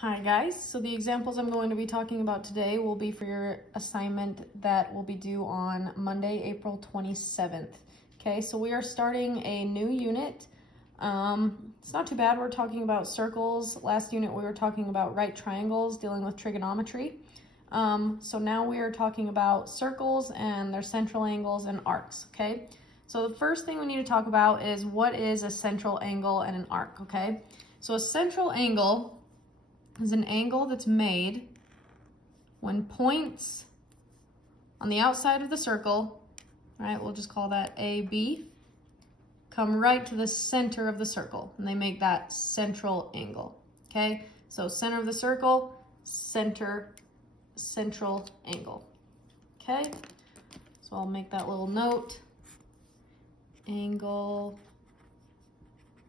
Hi guys, so the examples I'm going to be talking about today will be for your assignment that will be due on Monday, April 27th. Okay, so we are starting a new unit. It's not too bad. We're talking about circles. Last unit we were talking about right triangles, dealing with trigonometry. So now we are talking about circles and their central angles and arcs, okay? So the first thing we need to talk about is what is a central angle and an arc, okay? So a central angle is an angle that's made when points on the outside of the circle, right, we'll just call that A, B, come right to the center of the circle, and they make that central angle, okay? So center of the circle, central angle, okay? So I'll make that little note, angle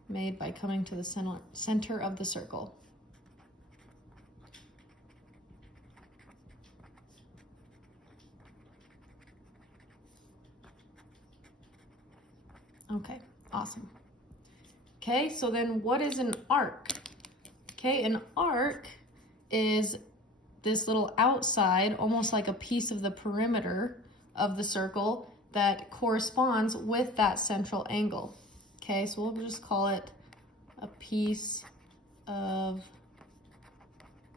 made by coming to the center of the circle. Okay, awesome. Okay, so then what is an arc? Okay, an arc is this little outside, almost like a piece of the perimeter of the circle that corresponds with that central angle. Okay, so we'll just call it a piece of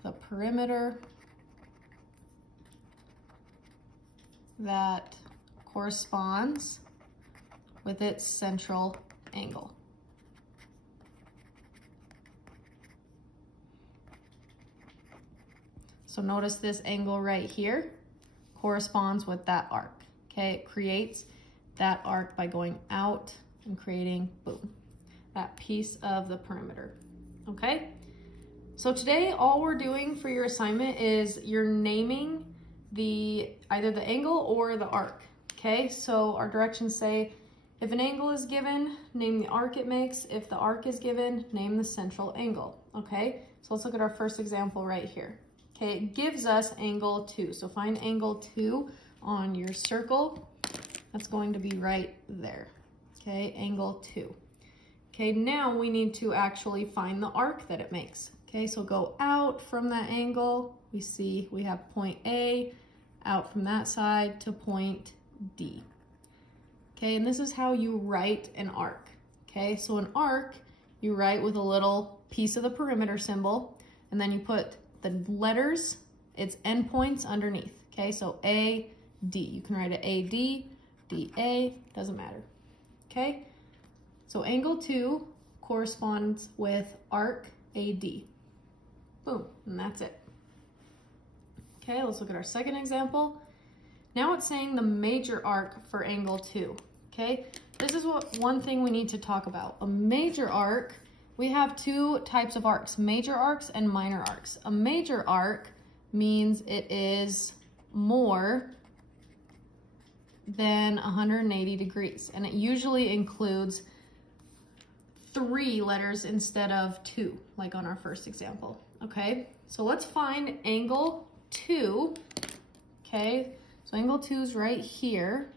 the perimeter that corresponds with its central angle. So notice this angle right here corresponds with that arc, okay? It creates that arc by going out and creating, boom, that piece of the perimeter, okay? So today, all we're doing for your assignment is you're naming either the angle or the arc, okay? So our directions say, if an angle is given, name the arc it makes. If the arc is given, name the central angle, okay? So let's look at our first example right here. Okay, it gives us angle 2. So find angle 2 on your circle. That's going to be right there, okay? Angle 2. Okay, now we need to actually find the arc that it makes. Okay, so go out from that angle. We see we have point A, out from that side to point D. Okay, and this is how you write an arc. Okay, so an arc, you write with a little piece of the perimeter symbol, and then you put the letters, its endpoints underneath. Okay, so A, D. You can write it AD, DA, doesn't matter. Okay, so angle 2 corresponds with arc AD. Boom, and that's it. Okay, let's look at our second example. Now it's saying the major arc for angle 2, okay? This is one thing we need to talk about. A major arc, we have two types of arcs, major arcs and minor arcs. A major arc means it is more than 180 degrees, and it usually includes 3 letters instead of 2, like on our first example, okay? So let's find angle 2, okay? So angle 2 is right here,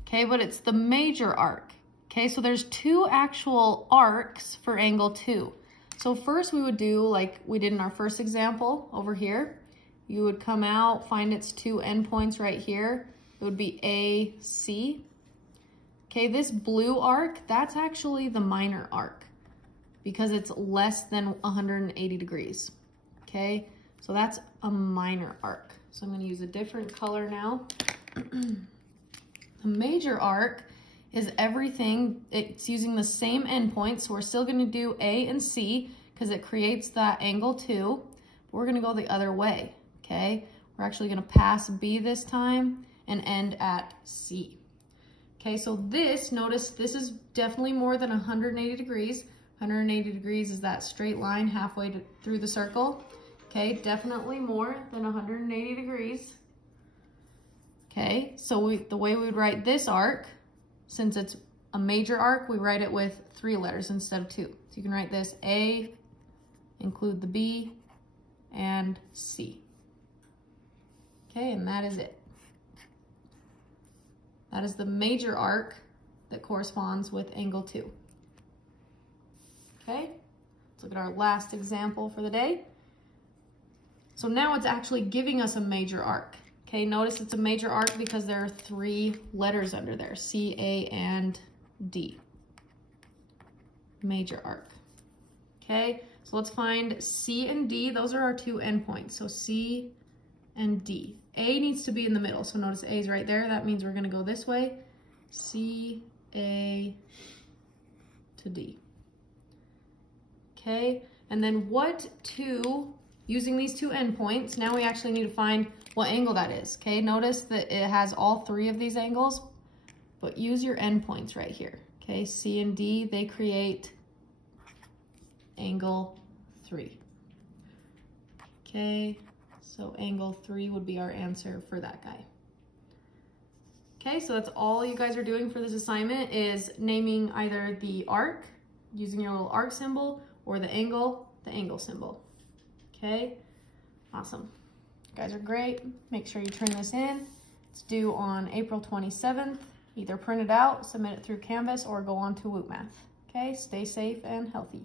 okay, but it's the major arc, okay? So there's 2 actual arcs for angle 2. So first we would do like we did in our first example over here. You would come out, find its 2 endpoints right here. It would be AC. Okay, this blue arc, that's actually the minor arc because it's less than 180 degrees, okay? So that's a minor arc. So I'm going to use a different color now. A major arc is everything, it's using the same endpoint, so we're still going to do A and C because it creates that angle 2. But we're going to go the other way, okay? We're actually going to pass B this time and end at C. Okay, so notice this is definitely more than 180 degrees. 180 degrees is that straight line halfway through the circle. Okay, definitely more than 180 degrees. Okay, so the way we would write this arc, since it's a major arc, we write it with 3 letters instead of 2. So you can write this A, include the B, and C. Okay, and that is it. That is the major arc that corresponds with angle 2. Okay, Let's look at our last example for the day. So now it's actually giving us a major arc. Okay, notice it's a major arc because there are 3 letters under there, C, A, and D. Major arc. Okay, so let's find C and D. Those are our 2 endpoints. So C and D. A needs to be in the middle. So notice A is right there. That means we're going to go this way. C, A to D. Okay, and then using these 2 endpoints, now we actually need to find what angle that is. Okay, notice that it has all 3 of these angles, but use your endpoints right here. Okay, C and D, they create angle 3. Okay, so angle 3 would be our answer for that guy. Okay, so that's all you guys are doing for this assignment, is naming either the arc, using your little arc symbol, or the angle symbol. Okay, awesome. You guys are great. Make sure you turn this in. It's due on April 27th. Either print it out, submit it through Canvas, or go on to Woot Math. Okay, stay safe and healthy.